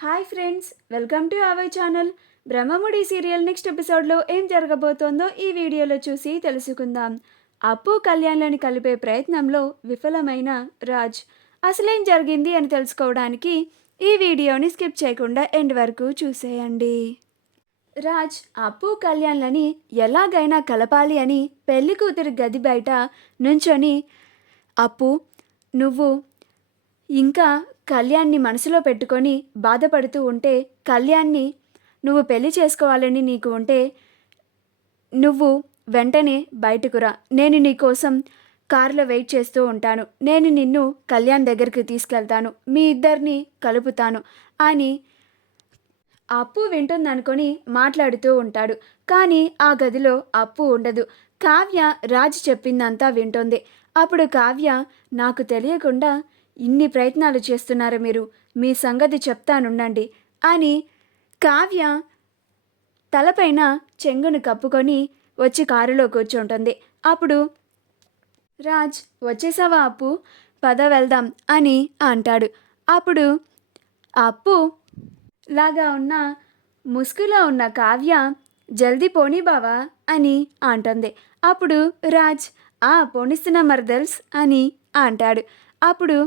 Hi friends, welcome to our channel. Brahmamudi serial next ఎపిసోడ్లో ఏం జరగబోతోందో ఈ వీడియోలో చూసి తెలుసుకుందాం. అప్పు కళ్యాణ్లని కలిపే ప్రయత్నంలో విఫలమైన రాజ్ అసలేం జరిగింది అని తెలుసుకోవడానికి ఈ వీడియోని స్కిప్ చేయకుండా ఎండ్ వరకు చూసేయండి. రాజ్ అప్పు కళ్యాణ్లని ఎలాగైనా కలపాలి అని పెళ్లి కూతురి గది బయట నుంచొని, అప్పు నువ్వు ఇంకా కళ్యాణ్ని మనసులో పెట్టుకొని బాధపడుతూ ఉంటే, కళ్యాణ్ని నువ్వు పెళ్లి చేసుకోవాలని నీకు ఉంటే నువ్వు వెంటనే బయటకు రా, నేను నీకోసం కారులో వెయిట్ చేస్తూ ఉంటాను, నేను నిన్ను కళ్యాణ్ దగ్గరికి తీసుకెళ్తాను, మీ ఇద్దరిని కలుపుతాను అని అప్పు వింటుందనుకొని మాట్లాడుతూ ఉంటాడు. కానీ ఆ గదిలో అప్పు ఉండదు. కావ్య రాజ్ చెప్పిందంతా వింటుంది. అప్పుడు కావ్య, నాకు తెలియకుండా ఇన్ని ప్రయత్నాలు చేస్తున్నారు మీరు, మీ సంగతి చెప్తానుండండి అని కావ్య తలపైన చెంగును కప్పుకొని వచ్చి కారులో కూర్చుంటుంది. అప్పుడు రాజ్, వచ్చేసావా అప్పు, పద వెళ్దాం అని అంటాడు. అప్పుడు అప్పు లాగా ఉన్న ముసుగులో ఉన్న కావ్య, జల్దీ పోనీ బావా అని అంటుంది. అప్పుడు రాజ్, పోనిస్తున్నా మర్దల్స్ అని అంటాడు. అప్పుడు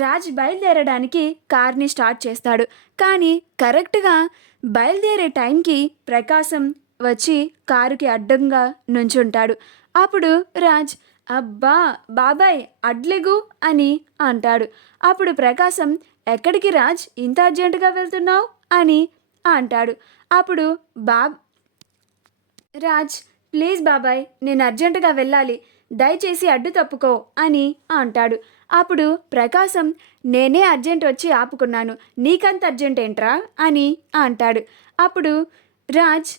రాజ్ బయలుదేరడానికి కార్ని స్టార్ట్ చేస్తాడు. కానీ కరెక్ట్గా బయలుదేరే టైంకి ప్రకాశం వచ్చి కారుకి అడ్డంగా నుంచుంటాడు. అప్పుడు రాజ్, అబ్బా బాబాయ్ అడ్లెగు అని అంటాడు. అప్పుడు ప్రకాశం, ఎక్కడికి రాజ్, ఇంత అర్జెంటుగా వెళ్తున్నావు అని అంటాడు. అప్పుడు రాజ్, ప్లీజ్ బాబాయ్, నేను అర్జెంటుగా వెళ్ళాలి, దయచేసి అడ్డు తప్పుకో అని అంటాడు. అప్పుడు ప్రకాశం, నేనే అర్జెంట్ వచ్చి ఆపుకున్నాను, నీకంత అర్జెంట్ ఏంట్రా అని అంటాడు. అప్పుడు రాజ్,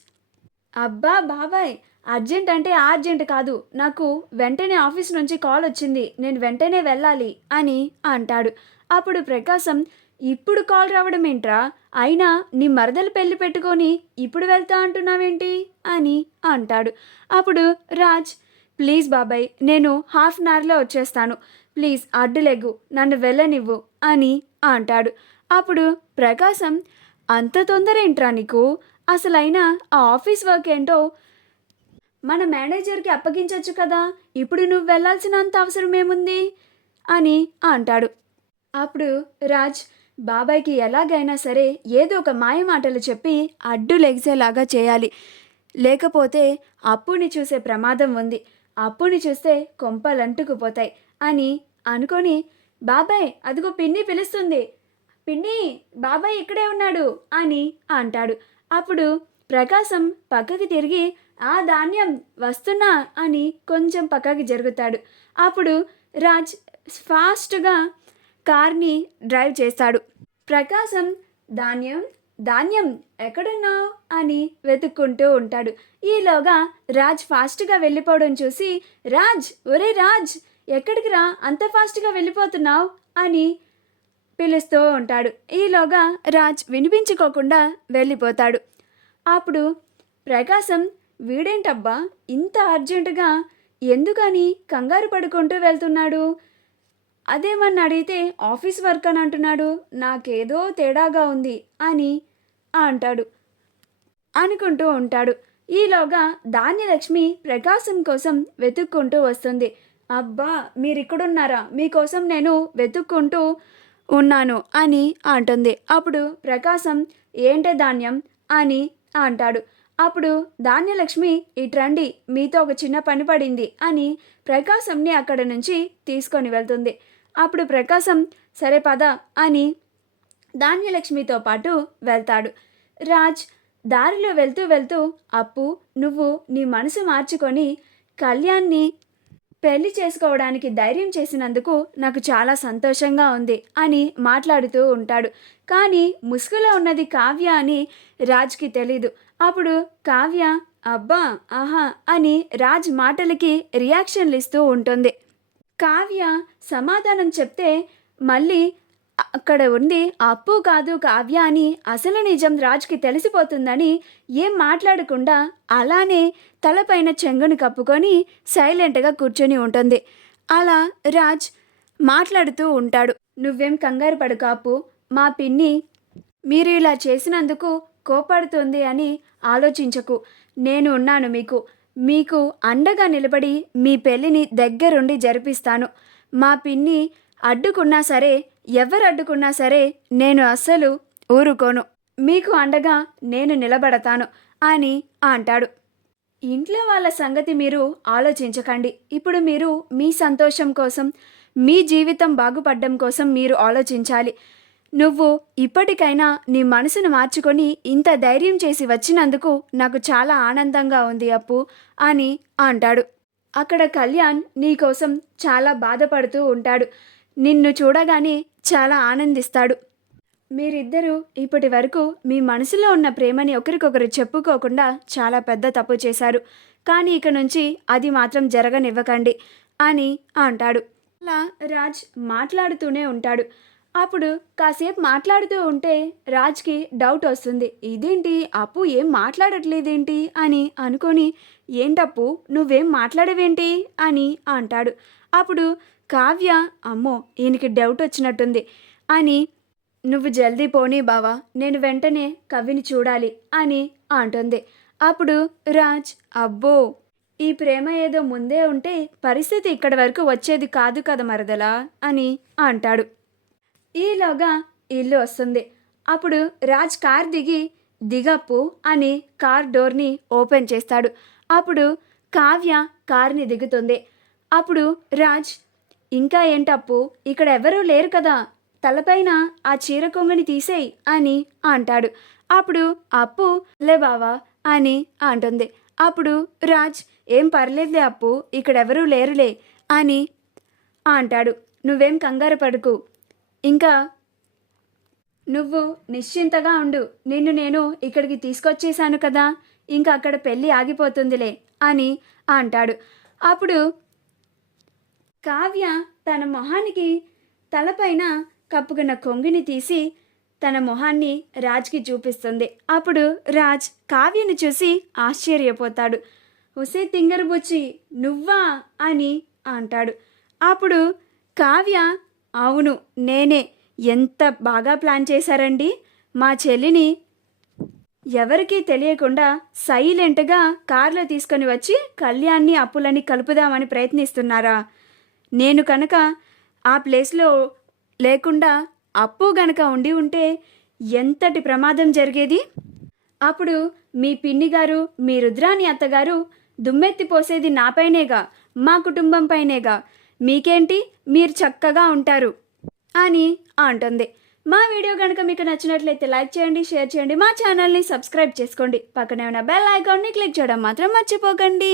అబ్బా బాబాయ్, అర్జెంట్ అంటే అర్జెంట్ కాదు, నాకు వెంటనే ఆఫీస్ నుంచి కాల్ వచ్చింది, నేను వెంటనే వెళ్ళాలి అని అంటాడు. అప్పుడు ప్రకాశం, ఇప్పుడు కాల్ రావడం ఏంట్రా, అయినా నీ మరదలు పెళ్లి పెట్టుకొని ఇప్పుడు వెళ్తా అంటున్నావేంటి అని అంటాడు. అప్పుడు రాజ్, ప్లీజ్ బాబాయ్, నేను హాఫ్ అన్ అవర్లో వచ్చేస్తాను, ప్లీజ్ అడ్డులెగ్గు, నన్ను వెళ్ళనివ్వు అని అంటాడు. అప్పుడు ప్రకాశం, అంత తొందర ఏంట్రా నీకు, అసలైనా ఆ ఆఫీస్ వర్క్ ఏంటో మన మేనేజర్కి అప్పగించవచ్చు కదా, ఇప్పుడు నువ్వు వెళ్ళాల్సినంత అవసరం ఏముంది అని అంటాడు. అప్పుడు రాజ్, బాబాయ్కి ఎలాగైనా సరే ఏదో ఒక మాయ మాటలు చెప్పి అడ్డు లెగిసేలాగా చేయాలి, లేకపోతే అప్పుని చూసే ప్రమాదం ఉంది, అప్పుని చూస్తే కొంపలంటుకుపోతాయి అని అనుకొని, బాబాయ్ అదిగో పిన్ని పిలుస్తుంది, పిన్ని బాబాయ్ ఇక్కడే ఉన్నాడు అని అంటాడు. అప్పుడు ప్రకాశం పక్కకి తిరిగి, ధాన్యం వస్తున్నా అని కొంచెం పక్కకి జరుగుతాడు. అప్పుడు రాజ్ ఫాస్ట్గా కార్ని డ్రైవ్ చేస్తాడు. ప్రకాశం, ధాన్యం ధాన్యం ఎక్కడున్నావు అని వెతుక్కుంటూ ఉంటాడు. ఈలోగా రాజ్ ఫాస్ట్గా వెళ్ళిపోవడం చూసి, రాజ్, ఒరే రాజ్, ఎక్కడికి రా, అంత ఫాస్ట్గా వెళ్ళిపోతున్నావు అని పిలుస్తూ ఉంటాడు. ఈలోగా రాజ్ వినిపించుకోకుండా వెళ్ళిపోతాడు. అప్పుడు ప్రకాశం, వీడేంటబ్బా ఇంత అర్జెంటుగా ఎందుకని కంగారు పడుకుంటూ వెళ్తున్నాడు, అదేమన్నా అడిగితే ఆఫీస్ వర్క్ అని అంటున్నాడు, నాకేదో తేడాగా ఉంది అని అంటాడు అనుకుంటూ ఉంటాడు. ఈలోగా ధాన్యలక్ష్మి ప్రకాశం కోసం వెతుక్కుంటూ వస్తుంది. అబ్బా మీరిక్కడున్నారా, మీకోసం నేను వెతుక్కుంటూ ఉన్నాను అని అంటుంది. అప్పుడు ప్రకాశం, ఏంటే ధాన్యం అని అంటాడు. అప్పుడు ధాన్యలక్ష్మి, ఇట్రండి, మీతో ఒక చిన్న పని పడింది అని ప్రకాశంని అక్కడ నుంచి తీసుకొని వెళ్తుంది. అప్పుడు ప్రకాశం, సరే పద అని ధాన్యలక్ష్మితో పాటు వెళ్తాడు. రాజ్ దారిలో వెళ్తూ వెళ్తూ, అప్పు నువ్వు నీ మనసు మార్చుకొని కళ్యాణ్ని పెళ్లి చేసుకోవడానికి ధైర్యం చేసినందుకు నాకు చాలా సంతోషంగా ఉంది అని మాట్లాడుతూ ఉంటాడు. కానీ ముసుగులో ఉన్నది కావ్య అని రాజ్కి తెలీదు. అప్పుడు కావ్య, అబ్బా ఆహా అని రాజ్ మాటలకి రియాక్షన్లు ఇస్తూ ఉంటుంది. కావ్య సమాధానం చెప్తే మళ్ళీ అక్కడ ఉంది అప్పు కాదు కావ్య అని అసలు నిజం రాజ్కి తెలిసిపోతుందని ఏం మాట్లాడకుండా అలానే తలపైన చెంగును కప్పుకొని సైలెంట్గా కూర్చొని ఉంటుంది. అలా రాజ్ మాట్లాడుతూ ఉంటాడు. నువ్వేం కంగారు పడు కాపు, మా పిన్ని మీరు ఇలా చేసినందుకు కోపడుతుంది అని ఆలోచించకు. నేను ఉన్నాను మీకు. మీకు అండగా నిలబడి మీ పెళ్ళిని దగ్గరుండి జరిపిస్తాను. మా పిన్ని అడ్డుకున్నా సరే, ఎవరు అడ్డుకున్నా సరే నేను అస్సలు ఊరుకోను. మీకు అండగా నేను నిలబడతాను అని అంటాడు. ఇంట్లో వాళ్ళ సంగతి మీరు ఆలోచించకండి. ఇప్పుడు మీరు మీ సంతోషం కోసం, మీ జీవితం బాగుపడడం కోసం మీరు ఆలోచించాలి. నువ్వు ఇప్పటికైనా నీ మనసును మార్చుకొని ఇంత ధైర్యం చేసి వచ్చినందుకు నాకు చాలా ఆనందంగా ఉంది అప్పు అని అంటాడు. అక్కడ కళ్యాణ్ నీకోసం చాలా బాధపడుతూ ఉంటాడు. నిన్ను చూడగానే చాలా ఆనందిస్తాడు. మీరిద్దరూ ఇప్పటి వరకు మీ మనసులో ఉన్న ప్రేమని ఒకరికొకరు చెప్పుకోకుండా చాలా పెద్ద తప్పు చేశారు. కానీ ఇక నుంచి అది మాత్రం జరగనివ్వకండి అని అంటాడు. అలా రాజ్ మాట్లాడుతూనే ఉంటాడు. అప్పుడు కాసేపు మాట్లాడుతూ ఉంటే రాజ్కి డౌట్ వస్తుంది. ఇదేంటి అప్పు ఏం మాట్లాడట్లేదేంటి అని అనుకొని, ఏంటప్పు నువ్వేం మాట్లాడవేంటి అని అంటాడు. అప్పుడు కావ్య, అమ్మో ఈయనకి డౌట్ వచ్చినట్టుంది అని, నువ్వు జల్దీ పోనీ బావా, నేను వెంటనే కవిని చూడాలి అని అంటుంది. అప్పుడు రాజ్, అబ్బో ఈ ప్రేమ ఏదో ముందే ఉంటే పరిస్థితి ఇక్కడి వరకు వచ్చేది కాదు కదా మరదలా అని అంటాడు. ఈలోగా ఇల్లు వస్తుంది. అప్పుడు రాజ్ కార్ దిగప్పు అని కార్ డోర్ని ఓపెన్ చేస్తాడు. అప్పుడు కావ్య కార్ని దిగుతుంది. అప్పుడు రాజ్, ఇంకా ఏంటప్పు ఇక్కడ ఎవరూ లేరు కదా, తలపైన ఆ చీర కొంగుని తీసేయి అని అంటాడు. అప్పుడు అప్పు, లే బావా అని అంటుంది. అప్పుడు రాజ్, ఏం పర్లేదులే అప్పు, ఇక్కడెవరూ లేరులే అని అంటాడు. నువ్వేం కంగారు పడుకు, ఇంకా నువ్వు నిశ్చింతగా ఉండు, నిన్ను నేను ఇక్కడికి తీసుకొచ్చేసాను కదా, ఇంకా అక్కడ పెళ్ళి ఆగిపోతుందిలే అని అంటాడు. అప్పుడు కావ్య తన మొహానికి తలపైన కప్పుకున్న కొంగిని తీసి తన మొహాన్ని రాజ్కి చూపిస్తుంది. అప్పుడు రాజ్ కావ్యని చూసి ఆశ్చర్యపోతాడు. ఒసే తింగరబుచ్చి నువ్వా అని అంటాడు. అప్పుడు కావ్య, అవును నేనే, ఎంత బాగా ప్లాన్ చేశారండి, మా చెల్లిని ఎవరికీ తెలియకుండా సైలెంట్గా కార్లో తీసుకొని వచ్చి కళ్యాణ్ని అప్పులని కలుపుదామని ప్రయత్నిస్తున్నారా? నేను కనుక ఆ ప్లేస్లో లేకుండా అప్పు గనక ఉండి ఉంటే ఎంతటి ప్రమాదం జరిగేది. అప్పుడు మీ పిన్ని గారు, మీ రుద్రాని అత్తగారు దుమ్మెత్తిపోసేది నాపైనేగా, మా కుటుంబం పైనేగా, మీకేంటి, మీరు చక్కగా ఉంటారు అని అంటుంది. మా వీడియో కనుక మీకు నచ్చినట్లయితే లైక్ చేయండి, షేర్ చేయండి, మా ఛానల్ని సబ్స్క్రైబ్ చేసుకోండి, పక్కనే ఉన్న బెల్ ఐకాన్ని క్లిక్ చేయడం మాత్రం మర్చిపోకండి.